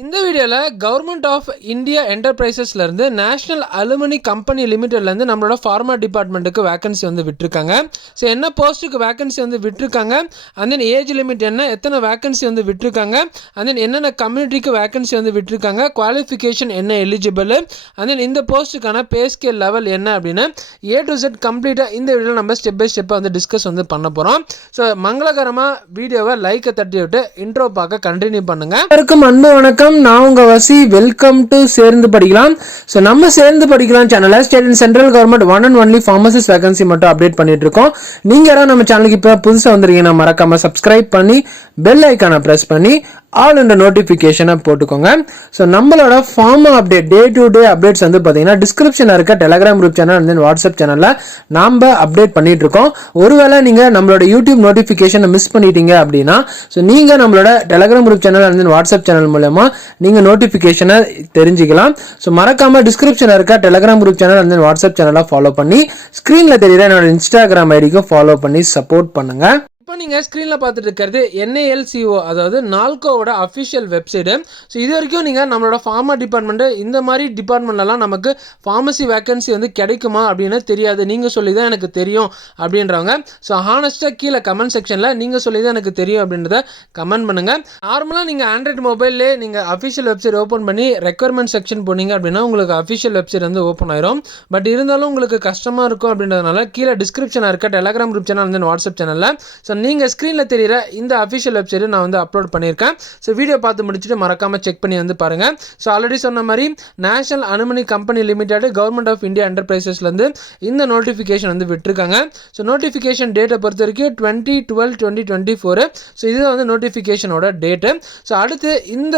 இந்த வீடியோவில் government of India என்டர்பிரைசஸ்லேருந்து நேஷனல் அலுமினி கம்பெனி லிமிட்டட்லேருந்து நம்மளோட ஃபார்மா டிபார்ட்மெண்ட்டுக்கு வேகன்சி வந்து விட்டுருக்காங்க. ஸோ என்ன போஸ்ட்டுக்கு வேகன்சி வந்து விட்டுருக்காங்க, அண்ட் தென் ஏஜ் லிமிட் என்ன, எத்தனை வேகன்சி வந்து விட்டுருக்காங்க, அண்ட் தென் என்னென்ன கம்யூனிட்டிக்கு வேகன்சி வந்து விட்டுருக்காங்க, குவாலிஃபிகேஷன் என்ன எலிஜிபிள், அண்ட் தென் இந்த போஸ்ட்டுக்கான பே ஸ்கேல் லெவல் என்ன அப்படின்னு A to Z கம்ப்ளீட்டாக இந்த வீடியோவில் நம்ம ஸ்டெப் பை ஸ்டெப்பாக வந்து டிஸ்கஸ் வந்து பண்ண போகிறோம். ஸோ மங்களகரமாக வீடியோவை லைக்கை தட்டி விட்டு இன்ட்ரோ பார்க்க கண்டினியூ பண்ணுங்கள். எல்லாருக்கும் அன்பு வணக்கம். நான் உங்க வசி. வெல்கம் டு சேர்ந்து படிக்கலாம். ஸோ நம்ம சேர்ந்து படிக்கலாம் சேனலை state and central government one and only pharmacist vacancy மட்டும் அப்டேட் பண்ணிட்டு இருக்கோம். நீங்க யாராவது நம்ம சேனலுக்கு இப்போ புதுசாக வந்திருக்கீங்கன்னா மறக்காம சப்ஸ்கிரைப் பண்ணி பெல் ஐக்கானை பிரஸ் பண்ணி ஆல் இந்த நோட்டிஃபிகேஷனை போட்டுக்கோங்க. ஸோ நம்மளோட pharma update day to day updates வந்து பார்த்தீங்கன்னா டிஸ்கிரிப்ஷனில் இருக்க Telegram group channel and then WhatsApp சேனலில் நாம் அப்டேட் பண்ணிட்டு இருக்கோம். ஒருவேளை நீங்கள் நம்மளோட யூடியூப் நோட்டிஃபிகேஷனை மிஸ் பண்ணிட்டீங்க அப்படின்னா ஸோ நீங்கள் நம்மளோட Telegram group channel and then WhatsApp channel மூலமா நீங்கள் நோட்டிஃபிகேஷனை தெரிஞ்சுக்கலாம். ஸோ மறக்காம டிஸ்கிரிப்ஷனில் இருக்க Telegram group channel and then WhatsApp சேனலை ஃபாலோ பண்ணி ஸ்க்ரீனில் தெரியுற என்னோட இன்ஸ்டாகிராம் ஐடிக்கும் ஃபாலோ பண்ணி சப்போர்ட் பண்ணுங்க. இப்போ நீங்கள் ஸ்க்ரீனில் பார்த்துட்டு இருக்கிறது NALCO, அதாவது நால்கோவோட அஃபிஷியல் வெப்சைட்டு. ஸோ இது வரைக்கும் நீங்கள் நம்மளோட ஃபார்மா டிபார்ட்மெண்ட்டு இந்த மாதிரி டிபார்ட்மெண்ட்லாம் நமக்கு ஃபார்மசி வேக்கன்சி வந்து கிடைக்குமா அப்படின்னு தெரியாது, நீங்கள் சொல்லி தான் எனக்கு தெரியும் அப்படின்றவங்க ஸோ ஹானஸ்ட்டாக கீழே கமெண்ட் செக்ஷனில் நீங்கள் சொல்லி தான் எனக்கு தெரியும் அப்படின்றத கமெண்ட் பண்ணுங்கள். நார்மலாக நீங்கள் ஆண்ட்ராய்டு மொபைல்லே நீங்கள் அஃபிஷியல் வெப்சைட் ஓப்பன் பண்ணி ரெக்யர்மெண்ட் செக்ஷன் போனீங்க அப்படின்னா உங்களுக்கு அஃபிஷியல் வெப்சைட் வந்து ஓப்பன் ஆயிரும். பட் இருந்தாலும் உங்களுக்கு கஷ்டமாக இருக்கும் அப்படின்றதுனால கீழே டிஸ்கிரிப்ஷனாக இருக்க Telegram group channel and WhatsApp சேனலில் ஸோ நீங்கள் ஸ்க்ரீனில் தெரிகிற இந்த அஃபிஷியல் வெப்சைட்டை நான் வந்து அப்லோட் பண்ணியிருக்கேன். ஸோ வீடியோ பார்த்து முடிச்சுட்டு மறக்காமல் செக் பண்ணி வந்து பாருங்கள். ஸோ ஆல்ரெடி சொன்ன மாதிரி National Aluminium Company Limited government of India என்டர்பிரைசஸ்லேருந்து இந்த நோட்டிஃபிகேஷன் வந்து விட்டுருக்காங்க. ஸோ நோட்டிஃபிகேஷன் டேட்டை பொறுத்த வரைக்கும் 20/12/2024. ஸோ இதுதான் வந்து நோட்டிஃபிகேஷனோட டேட்டு. ஸோ அடுத்து இந்த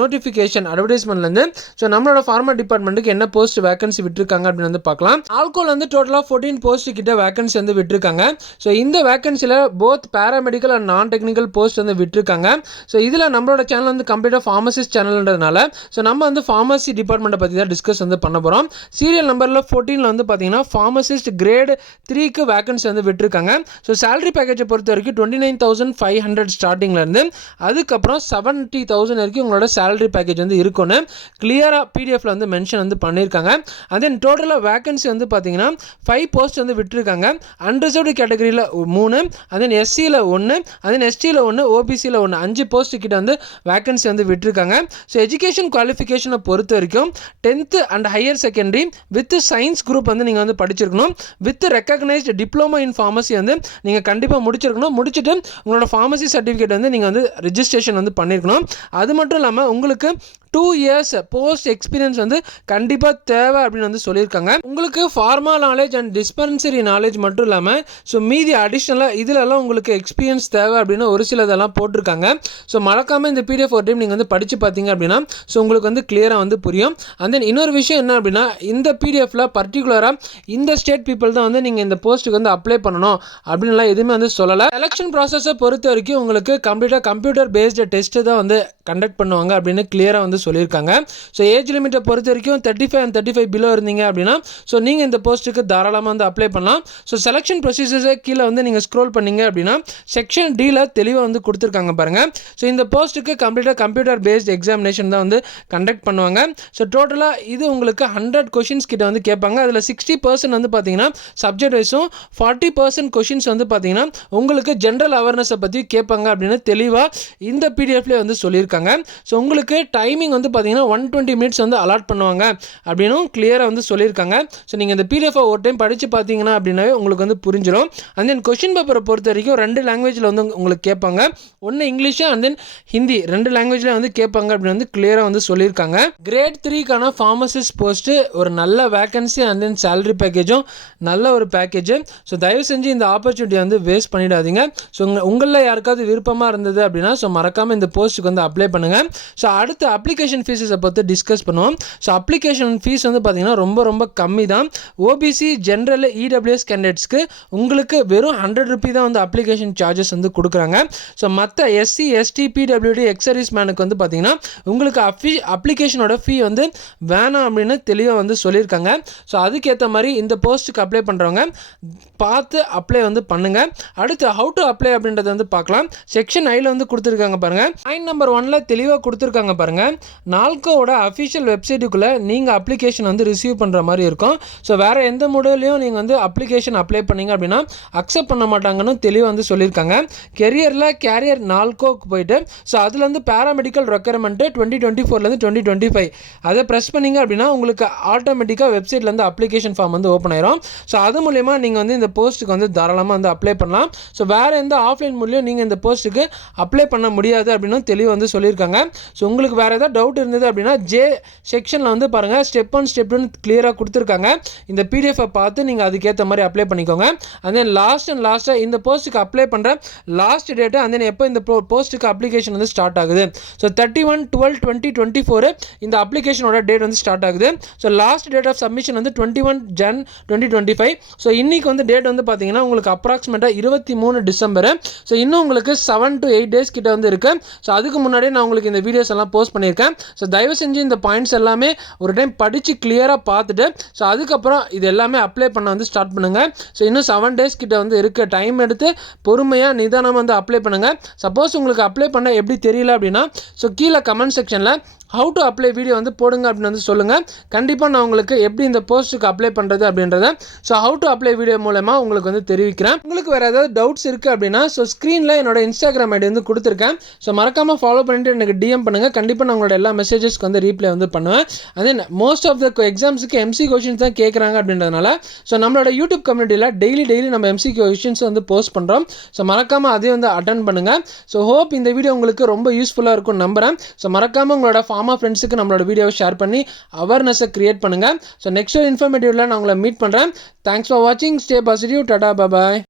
நோட்டிஃபிகேஷன் அட்வர்டைஸ்மெண்ட்லேருந்து ஸோ நம்மளோட ஃபார்மா டிபார்ட்மெண்ட்டுக்கு என்ன போஸ்ட் வேகன்சி விட்டுருக்காங்க அப்படின்னு வந்து பார்க்கலாம். ஆல்கோல் வந்து டோட்டலாக 14 போஸ்ட் கிட்ட வேகன்சி வந்து விட்டுருக்காங்க. ஸோ இந்த வேகன்சியில் போத் பேராமெடிக்கல் அண்ட் நான் டெக்னிக்கல் போஸ்ட் வந்து விட்டுருக்காங்க. ஸோ இதில் நம்மளோட சேனல் வந்து கம்ப்ளீட்டாக ஃபார்மசிஸ்ட் சேனல்ன்றதுனால ஸோ நம்ம வந்து ஃபார்மசி டிபார்ட்மெண்ட்டை பற்றி தான் டிஸ்கஸ் வந்து பண்ண போகிறோம். சீரியல் நம்பரில் 14 வந்து பார்த்தீங்கன்னா ஃபார்மசிஸ்ட் கிரேட் 3க்கு வேகன்சி வந்து விட்டுருக்காங்க. ஸோ சேலரி பேக்கேஜை பொறுத்த வரைக்கும் 29,500 ஸ்டார்டிங்லேருந்து அதுக்கப்புறம் 70,000 வரைக்கும் உங்களோட சேலரி பேக்கேஜ் வந்து இருக்குன்னு கிளியராக பிடிஎஃப்ல வந்து மென்ஷன் வந்து பண்ணியிருக்காங்க. அண்ட் தென் டோட்டலாக வேகன்சி வந்து பார்த்தீங்கன்னா 5 போஸ்ட் வந்து விட்டுருக்காங்க. அன்ரிசர்வ்டு கேட்டகரியில் 3, அதன் எஸ்சியில் 1, அதன் எஸ்டியில் 1, ஓபிசியில் 1, 5 போஸ்ட் கிட்ட வந்து வேகன்சி வந்து விட்டுருக்காங்க. ஸோ எஜுகேஷன் குவாலிஃபிகேஷனை பொறுத்த வரைக்கும் 10th and higher secondary with science group வந்து நீங்கள் வந்து படிச்சிருக்கணும். With recognised diploma in pharmacy வந்து நீங்கள் கண்டிப்பாக முடிச்சிருக்கணும். முடிச்சுட்டு உங்களோட ஃபார்மசி சர்டிஃபிகேட் வந்து நீங்கள் வந்து ரிஜிஸ்ட்ரேஷன் வந்து பண்ணியிருக்கணும். அது மட்டும் இல்லாமல் உங்களுக்கு 2 years போஸ்ட் எக்ஸ்பீரியன்ஸ் வந்து கண்டிப்பாக தேவை அப்படின்னு வந்து சொல்லியிருக்காங்க. உங்களுக்கு pharma knowledge and dispensary knowledge மட்டும் இல்லாமல் ஸோ மீதி அடிஷ்னலாக இதிலெல்லாம் உங்களுக்கு எக்ஸ்பீரியன்ஸ் தேவை அப்படின்னு ஒரு சிலதெல்லாம் போட்டிருக்காங்க. ஸோ மறக்காமல் இந்த PDF ஒரு டைம் நீங்கள் வந்து படித்து பார்த்தீங்க அப்படின்னா ஸோ உங்களுக்கு வந்து கிளியராக வந்து புரியும். அண்ட் தென் இன்னொரு விஷயம் என்ன அப்படின்னா இந்த PDFல பர்டிகுலராக இந்த ஸ்டேட் பீப்புள் தான் வந்து நீங்கள் இந்த போஸ்ட்டுக்கு வந்து அப்ளை பண்ணணும் அப்படின்லாம் எதுவுமே வந்து சொல்லலை. செலெக்ஷன் ப்ராசஸை பொறுத்த வரைக்கும் உங்களுக்கு கம்ப்ளீட்டாக கம்ப்யூட்டர் பேஸ்டு டெஸ்ட்டு தான் வந்து கண்டக்ட் பண்ணுவாங்க அப்படின்னு கிளியராக வந்து சொல்லியிருக்காங்க. ஸோ ஏஜ் லிமிட்டை பொறுத்த வரைக்கும் 35 and 35 பிலோ இருந்தீங்க அப்படின்னா ஸோ நீங்கள் இந்த போஸ்ட்டுக்கு தாராளமாக வந்து அப்ளை பண்ணலாம். ஸோ செலெக்ஷன் ப்ரொசீஜர்ஸை கீழே வந்து நீங்கள் ஸ்க்ரோல் பண்ணீங்க அப்படின்னா செக்ஷன் டியில் தெளிவாக வந்து கொடுத்துருக்காங்க பாருங்கள். ஸோ இந்த போஸ்ட்டுக்கு கம்ப்ளீட்டாக கம்ப்யூட்டர் பேஸ்ட் எக்ஸாமினேஷன் தான் வந்து கண்டக்ட் பண்ணுவாங்க. ஸோ டோட்டலாக இது உங்களுக்கு 100 கொஷின்ஸ் கிட்ட வந்து கேட்பாங்க. அதில் 60% வந்து பார்த்தீங்கன்னா சப்ஜெக்ட் வைஸும் 40% கொஷின்ஸ் வந்து பார்த்தீங்கன்னா உங்களுக்கு ஜென்ரல் அவேர்னஸை பற்றி கேட்பாங்க அப்படின்னு தெளிவாக இந்த PDFலேயே வந்து சொல்லியிருக்காங்க. ஸோ உங்களுக்கு டைமிங் வந்து பார்த்தீங்கன்னா 120 minutes வந்து அலாட் பண்ணுவாங்க அப்படின்னு கிளியராக வந்து சொல்லியிருக்காங்க. ஸோ நீங்கள் இந்த PDF ஒரு டைம் படித்து பார்த்தீங்கன்னா அப்படின்னாவே உங்களுக்கு வந்து புரிஞ்சிடும். அண்ட் தென் கொஷின் பேப்பரை பொறுத்த வரைக்கும் 2 லாங்குவேஜில் வந்து உங்களுக்கு கேட்பாங்க. ஒன்று இங்கிலீஷு அண்ட் தென் ஹிந்தி 2 லாங்குவேஜில் வந்து கேட்பாங்க அப்படின்னு வந்து கிளியராக வந்து சொல்லியிருக்காங்க. கிரேட் 3க்கான ஃபார்மசிஸ்ட் போஸ்ட்டு ஒரு நல்ல வேகன்சி அண்ட் தென் சேலரி பேக்கேஜும் நல்ல ஒரு பேக்கேஜ். ஸோ தயவு செஞ்சு இந்த ஆப்பர்ச்சுனிட்டியை வந்து வேஸ்ட் பண்ணிடாதீங்க. ஸோ உங்களில் யாருக்காவது விருப்பமாக இருந்தது அப்படின்னா ஸோ மறக்காமல் இந்த போஸ்ட்டுக்கு வந்து அப்ளை பண்ணுங்கள். ஸோ அடுத்த அப்ளிகேஷன் அப்ளிகேஷன் ஃபீஸஸை பற்றி டிஸ்கஸ் பண்ணுவோம். ஸோ அப்ளிகேஷன் ஃபீஸ் வந்து பார்த்திங்கன்னா ரொம்ப கம்மி தான். ஓபிசி ஜென்ரல் இடபிள்யூஎஸ் கேண்டிடேட்ஸ்க்கு உங்களுக்கு வெறும் 100 ரூபி தான் வந்து அப்ளிகேஷன் சார்ஜஸ் வந்து கொடுக்குறாங்க. ஸோ மற்ற எஸ்சி எஸ்டி பிடபிள்யூடி எக்ஸர்வீஸ் மேனுக்கு வந்து பார்த்திங்கன்னா உங்களுக்கு அப்ளிகேஷனோட ஃபீ வந்து வேணாம் அப்படின்னு தெளிவாக வந்து சொல்லியிருக்காங்க. ஸோ அதுக்கேற்ற மாதிரி இந்த போஸ்ட்டுக்கு அப்ளை பண்ணுறவங்க பார்த்து அப்ளை வந்து பண்ணுங்கள். அடுத்து ஹவு டு அப்ளை அப்படின்றத வந்து பார்க்கலாம். செக்ஷன் ஐயில் வந்து கொடுத்துருக்காங்க பாருங்கள். பாயிண்ட் நம்பர் 1ல் தெளிவாக கொடுத்துருக்காங்க பாருங்கள். நால்கோவோட அஃபிஷியல் வெப்சைட்டுக்குள்ளே நீங்கள் அப்ளிகேஷன் வந்து ரிசீவ் பண்ணுற மாதிரி இருக்கும். ஸோ வேறு எந்த மோடலையும் நீங்கள் வந்து அப்ளிகேஷன் அப்ளை பண்ணிங்க அப்படின்னா அக்செப்ட் பண்ண மாட்டாங்கன்னு தெளிவாக வந்து சொல்லியிருக்காங்க. கேரியர் நால்கோக்கு போயிட்டு ஸோ அதில் வந்து பேராமெடிக்கல் ரெக்யர்மெண்ட்டு 2024 2025 அதை ப்ரெஸ் பண்ணிங்க அப்படின்னா உங்களுக்கு ஆட்டோமேட்டிக்காக வெப்சைட்லேருந்து அப்ளிகேஷன் ஃபார்ம் வந்து ஓப்பன் ஆயிரும். ஸோ அது மூலயமா நீங்கள் வந்து இந்த போஸ்ட்டுக்கு வந்து தாராளமாக வந்து அப்ளை பண்ணலாம். ஸோ வேறு எந்த ஆஃப்லைன் மூலியம் நீங்கள் இந்த போஸ்ட்டுக்கு அப்ளை பண்ண முடியாது அப்படின்னு தெளிவாக வந்து சொல்லியிருக்காங்க. ஸோ உங்களுக்கு வேறு ஏதாவது டவுட் இருந்தது அப்படின்னா ஜே செக்ஷனில் வந்து பாருங்கள், ஸ்டெப் 1 ஸ்டெப் 2 கிளியராக கொடுத்துருக்காங்க. இந்த பிடிஎஃபை பார்த்து நீங்கள் அதுக்கேற்ற மாதிரி அப்ளை பண்ணிக்கோங்க. அண்ட் தென் லாஸ்ட்டாக இந்த போஸ்ட்டுக்கு அப்ளை பண்ணுற லாஸ்ட் டேட்டு அண்ட் தென் எப்போ இந்த போஸ்ட்டுக்கு அப்ளிகேஷன் வந்து ஸ்டார்ட் ஆகுது. ஸோ 31/12/2024 இந்த அப்ளிகேஷனோட டேட் வந்து ஸ்டார்ட் ஆகுது. So last date of submission வந்து 21 Jan 2025. ஸோ இன்றைக்கி வந்து டேட் வந்து பார்த்தீங்கன்னா உங்களுக்கு அப்ராக்சிமேட்டாக 23 டிசம்பர். ஸோ இன்னும் உங்களுக்கு 7 to 8 days கிட்ட வந்து இருக்குது. ஸோ அதுக்கு முன்னாடியே நான் உங்களுக்கு இந்த வீடியோஸ் எல்லாம் போஸ்ட் பண்ணியிருக்கேன். ஸோ தயவு செஞ்சு இந்த பாயிண்ட்ஸ் எல்லாமே ஒரு டைம் படித்து கிளியராக பார்த்துட்டு ஸோ அதுக்கப்புறம் இது எல்லாமே அப்ளை பண்ண வந்து ஸ்டார்ட் பண்ணுங்கள். ஸோ இன்னும் 7 days கிட்ட வந்து இருக்க டைம் எடுத்து பொறுமையாக நிதானமாக வந்து அப்ளை பண்ணுங்கள். சப்போஸ் உங்களுக்கு அப்ளை பண்ண எப்படி தெரியல அப்படின்னா ஸோ கீழே கமெண்ட் செக்ஷனில் ஹவு டு அப்ளை வீடியோ வந்து போடுங்க அப்படின்னு வந்து சொல்லுங்கள். கண்டிப்பாக நான் உங்களுக்கு எப்படி இந்த போஸ்ட்டுக்கு அப்ளை பண்ணுறது அப்படின்றத so how to apply video மூலமாக உங்களுக்கு வந்து தெரிவிக்கிறேன். உங்களுக்கு வேறு ஏதாவது டவுட்ஸ் இருக்குது அப்படின்னா ஸோ ஸ்க்ரீனில் என்னோட இன்ஸ்டாகிராம் ஐடி வந்து கொடுத்துருக்கேன். ஸோ மறக்காமல் ஃபாலோ பண்ணிட்டு எனக்கு டிஎம் பண்ணுங்கள். கண்டிப்பாக நான் உங்களோட எல்லா மெசேஜஸ்க்கு வந்து ரீப்ளை வந்து பண்ணுவேன். அதே மோஸ்ட் ஆஃப் த எக்ஸாம்ஸுக்கு எம்சி கொஷின்ஸ் தான் கேட்குறாங்க அப்படின்றதுனால ஸோ நம்மளோட யூடியூப் கம்யூனிட்டியில் டெய்லி நம்ம எம்சி கொஷின்ஸ் வந்து போஸ்ட் பண்ணுறோம். ஸோ மறக்காமல் அதையும் வந்து அட்டன் பண்ணுங்கள். ஸோ ஹோப் இந்த வீடியோ உங்களுக்கு ரொம்ப யூஸ்ஃபுல்லாக இருக்கும்னு நம்புகிறேன். ஸோ மறக்காமல் உங்களோட ஃபார்மா ஃப்ரெண்ட்ஸுக்கு நம்மளோட வீடியோவை ஷேர் பண்ணி அவேர்னஸை கிரியேட் பண்ணுங்கள். ஸோ நெக்ஸ்ட் ஒரு இன்ஃபர்மேட்டிவ்ல நான் உங்களை மீட் பண்ணுறேன். தேங்க்ஸ் ஃபார் வாட்சிங். Stay positive. டாடா பாய்.